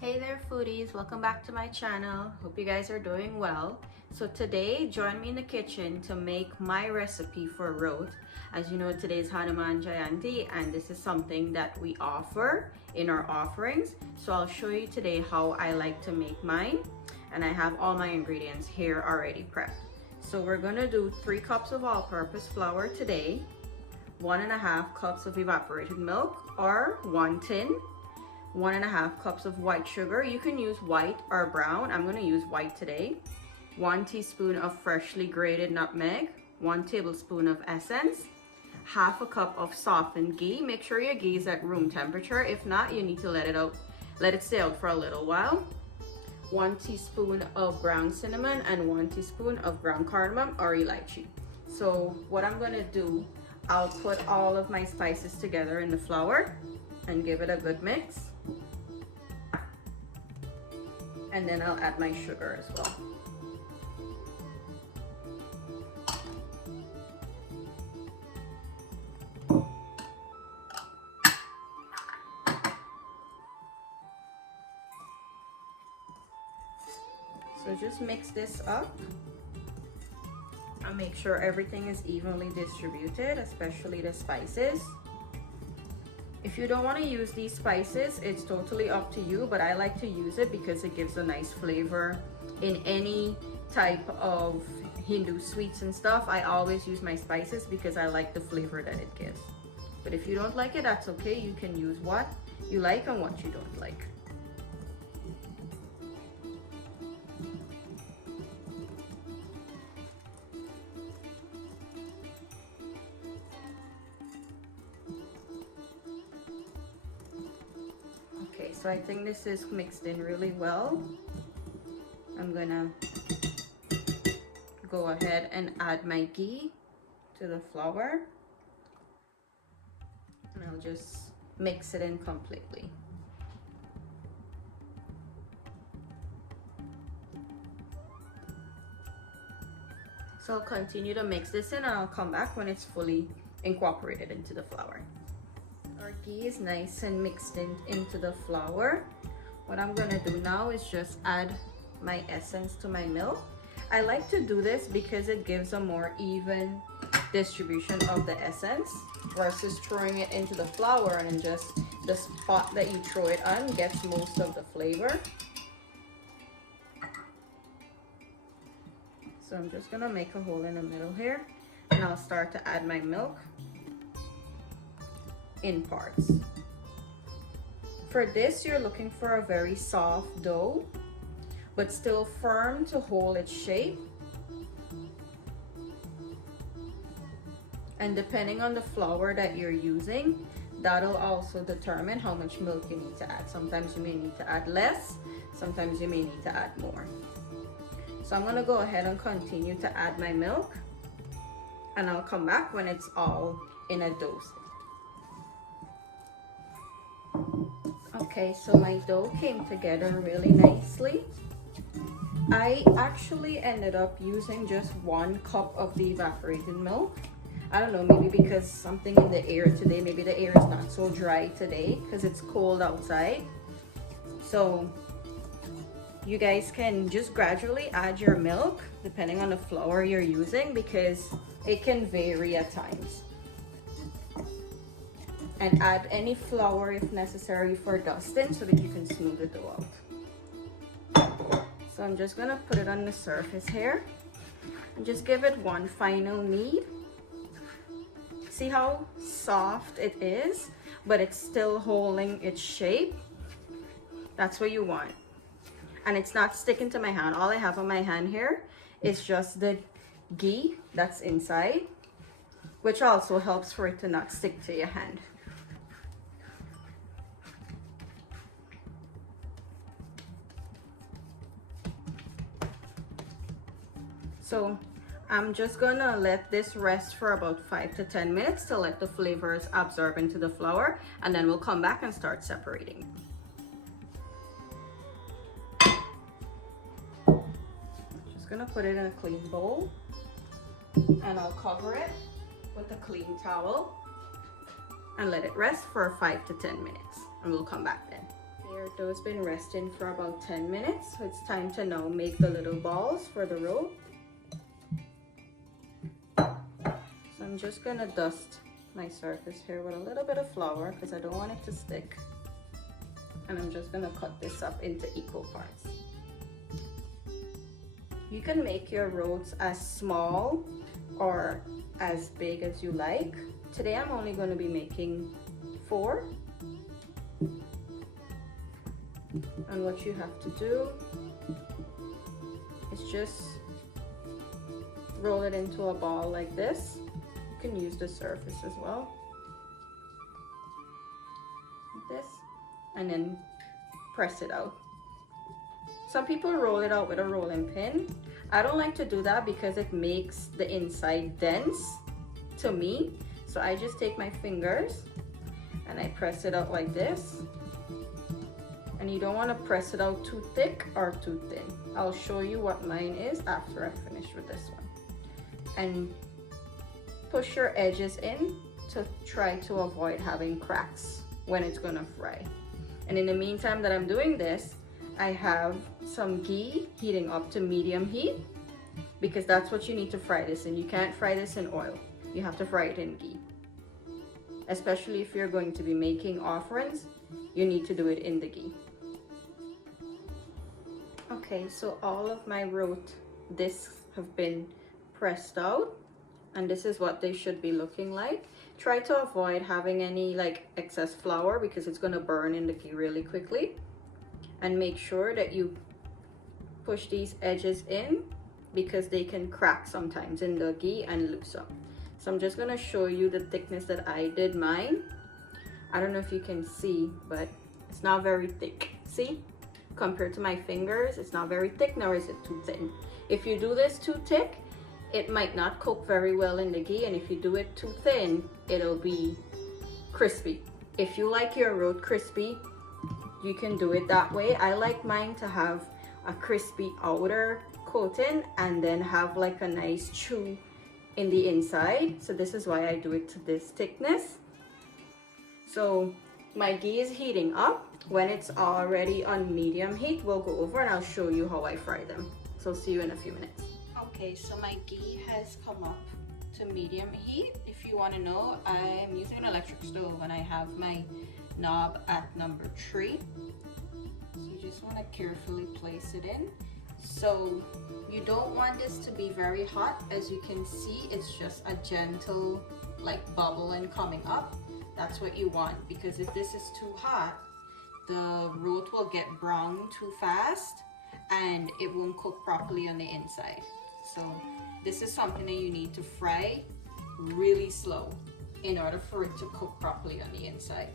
Hey there foodies, welcome back to my channel. Hope you guys are doing well. So today, join me in the kitchen to make my recipe for roat. As you know, today's Hanuman Jayanti and this is something that we offer in our offerings. So I'll show you today how I like to make mine, and I have all my ingredients here already prepped. So we're gonna do 3 cups of all-purpose flour today, 1.5 cups of evaporated milk or 1 tin, 1.5 cups of white sugar. You can use white or brown. I'm going to use white today. 1 teaspoon of freshly grated nutmeg, 1 tablespoon of essence, 1/2 cup of softened ghee. Make sure your ghee is at room temperature. If not, you need to let it stay out for a little while. 1 teaspoon of ground cinnamon and 1 teaspoon of ground cardamom or elaichi. So what I'm going to do, I'll put all of my spices together in the flour and give it a good mix. And then I'll add my sugar as well. So just mix this up and make sure everything is evenly distributed, especially the spices. If you don't want to use these spices, it's totally up to you, but I like to use it because it gives a nice flavor in any type of Hindu sweets and stuff. I always use my spices because I like the flavor that it gives. But if you don't like it, that's okay. You can use what you like and what you don't like. Okay, so I think this is mixed in really well. I'm gonna go ahead and add my ghee to the flour, and I'll just mix it in completely. So I'll continue to mix this in and I'll come back when it's fully incorporated into the flour. Our ghee is nice and mixed into the flour. What I'm gonna do now is just add my essence to my milk. I like to do this because it gives a more even distribution of the essence versus throwing it into the flour and then just the spot that you throw it on gets most of the flavor. So I'm just gonna make a hole in the middle here and I'll start to add my milk in parts. For this, you're looking for a very soft dough, but still firm to hold its shape. And depending on the flour that you're using, that'll also determine how much milk you need to add. Sometimes you may need to add less, sometimes you may need to add more. So I'm gonna go ahead and continue to add my milk, and I'll come back when it's all in a dough. Okay, so my dough came together really nicely. I actually ended up using just 1 cup of the evaporated milk. I don't know, maybe because something in the air today, maybe the air is not so dry today because it's cold outside. So you guys can just gradually add your milk depending on the flour you're using because it can vary at times. And add any flour if necessary for dusting so that you can smooth the dough out. So I'm just gonna put it on the surface here and just give it one final knead. See how soft it is, but it's still holding its shape. That's what you want. And it's not sticking to my hand. All I have on my hand here is just the ghee that's inside, which also helps for it to not stick to your hand. So I'm just gonna let this rest for about 5 to 10 minutes to let the flavors absorb into the flour, and then we'll come back and start separating. Just gonna put it in a clean bowl and I'll cover it with a clean towel and let it rest for 5 to 10 minutes, and we'll come back then. Our dough's been resting for about 10 minutes, so it's time to now make the little balls for the roll. So I'm just gonna dust my surface here with a little bit of flour because I don't want it to stick. And I'm just gonna cut this up into equal parts. You can make your roats as small or as big as you like. Today I'm only going to be making 4. And what you have to do is just roll it into a ball like this. You can use the surface as well, like this, and then press it out. Some people roll it out with a rolling pin. I don't like to do that because it makes the inside dense to me. So I just take my fingers and I press it out like this. And you don't want to press it out too thick or too thin. I'll show you what mine is after I finish with this one. And push your edges in to try to avoid having cracks when it's gonna fry. And in the meantime that I'm doing this, I have some ghee heating up to medium heat because that's what you need to fry this in. You can't fry this in oil. You have to fry it in ghee. Especially if you're going to be making offerings, you need to do it in the ghee. Okay, so all of my roat discs have been pressed out and this is what they should be looking like. Try to avoid having any like excess flour because it's going to burn in the ghee really quickly. And make sure that you push these edges in because they can crack sometimes in the ghee and loose up. So I'm just gonna show you the thickness that I did mine. I don't know if you can see, but it's not very thick. See? Compared to my fingers, it's not very thick, nor is it too thin. If you do this too thick, it might not cook very well in the ghee, and if you do it too thin, it'll be crispy. If you like your roat crispy, you can do it that way. I like mine to have a crispy outer coating and then have like a nice chew in the inside. So this is why I do it to this thickness. So my ghee is heating up. When it's already on medium heat, we'll go over and I'll show you how I fry them. So see you in a few minutes. Okay, so my ghee has come up to medium heat. If you want to know, I'm using an electric stove and I have my knob at number 3. So you just want to carefully place it in. So you don't want this to be very hot. As you can see, it's just a gentle like bubble and coming up. That's what you want, because if this is too hot, the roat will get brown too fast and it won't cook properly on the inside. So this is something that you need to fry really slow in order for it to cook properly on the inside.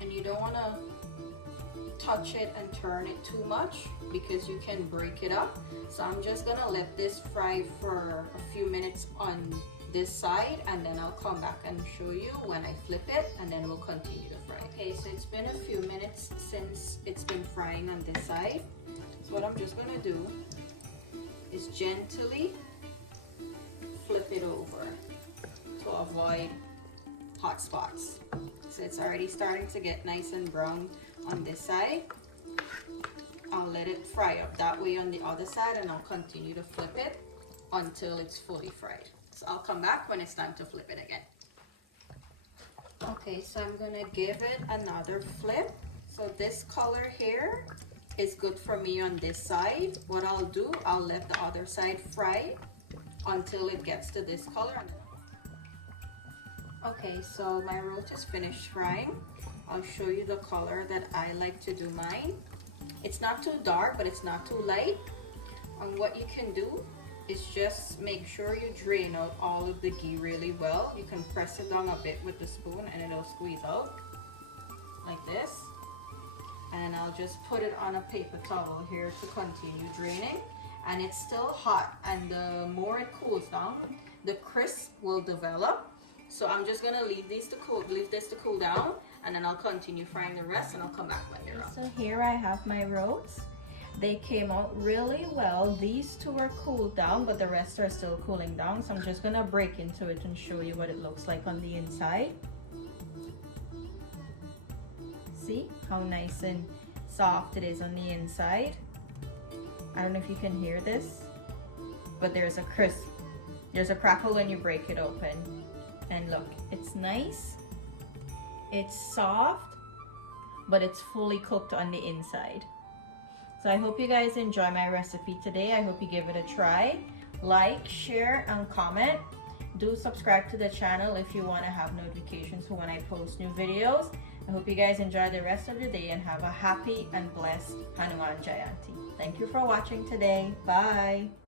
And you don't want to touch it and turn it too much because you can break it up. So I'm just gonna let this fry for a few minutes on this side, and then I'll come back and show you when I flip it, and then we'll continue to fry. Okay, so it's been a few minutes since it's been frying on this side. So what I'm just gonna do is gently flip it over to avoid hot spots. So it's already starting to get nice and brown on this side. I'll let it fry up that way on the other side, and I'll continue to flip it until it's fully fried. So I'll come back when it's time to flip it again. Okay, so I'm gonna give it another flip. So this color here is good for me on this side. What I'll do, I'll let the other side fry until it gets to this color. Okay, so my roat is finished frying. I'll show you the color that I like to do mine. It's not too dark, but it's not too light. And what you can do is just make sure you drain out all of the ghee really well. You can press it down a bit with the spoon and it'll squeeze out like this. And I'll just put it on a paper towel here to continue draining. And it's still hot, and the more it cools down, the crisp will develop. So I'm just gonna leave this to cool down, and then I'll continue frying the rest, and I'll come back when they're on. So here I have my roats. They came out really well. These two are cooled down, but the rest are still cooling down. So I'm just gonna break into it and show you what it looks like on the inside. See how nice and soft it is on the inside? I don't know if you can hear this, but there's a crisp. There's a crackle when you break it open. And look, it's nice. It's soft, but it's fully cooked on the inside. So I hope you guys enjoy my recipe today. I hope you give it a try. Like, share, and comment. Do subscribe to the channel if you want to have notifications for when I post new videos. I hope you guys enjoy the rest of the day and have a happy and blessed Hanuman Jayanti. Thank you for watching today. Bye.